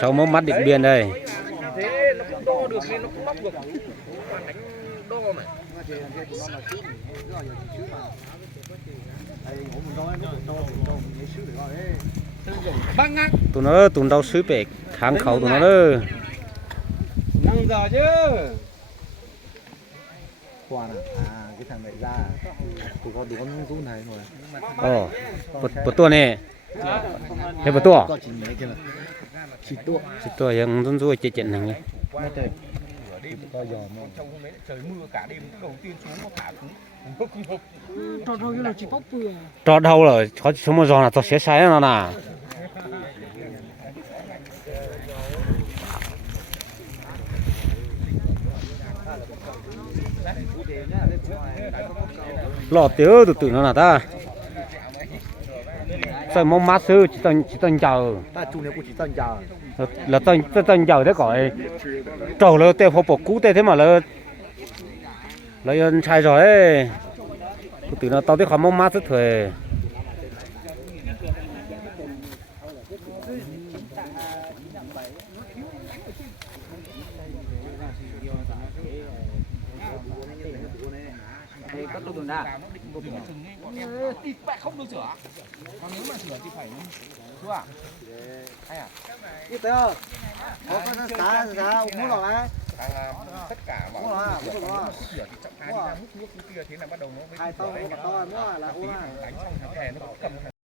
Cháu mông mắt Điện Biên đây. Thế nó cũng đo được nên nó cũng móc được. Toàn đánh đo này. Tụi nó tụi đâu sứ bể kháng khẩu tụi nó đó. Năng giờ chứ. Khoan à, cái thằng này ra tụi con run này Ồ, một tua này. Thế một tua. có chỉ mấy kia là chỉ tua Chỉ tua yang run run chết chết này. mất rồi coi giò mà Trời mưa cả đêm đầu tiên xuống nó thả xuống. trò đâu như là chỉ bóc bừa. Trò đâu rồi, có số một giò là tôi sẽ sai nó nè. Lọ tiêu từ từ nó là ta. Sao mong mát sư chỉ tên chờ. ta chủ nếu cũng chỉ tân già Là tên chờ đấy gọi. Trầu là tiêu phổ bộ cũ thế mà là yên sai rồi ấy. Từ từ nó tao tới khỏi mong mát sức thuê. Cắt tôi ra. Thịt bẹ không được sửa. Còn nếu mà sửa thì phải chưa à? Hay à? ít tớ có cái giá muốn rồi á Tất cả muốn rồi á sửa thì trọng thái ra múc nước kia thế là bắt đầu nó hai tao mua là đánh xong thằng kè nó cầm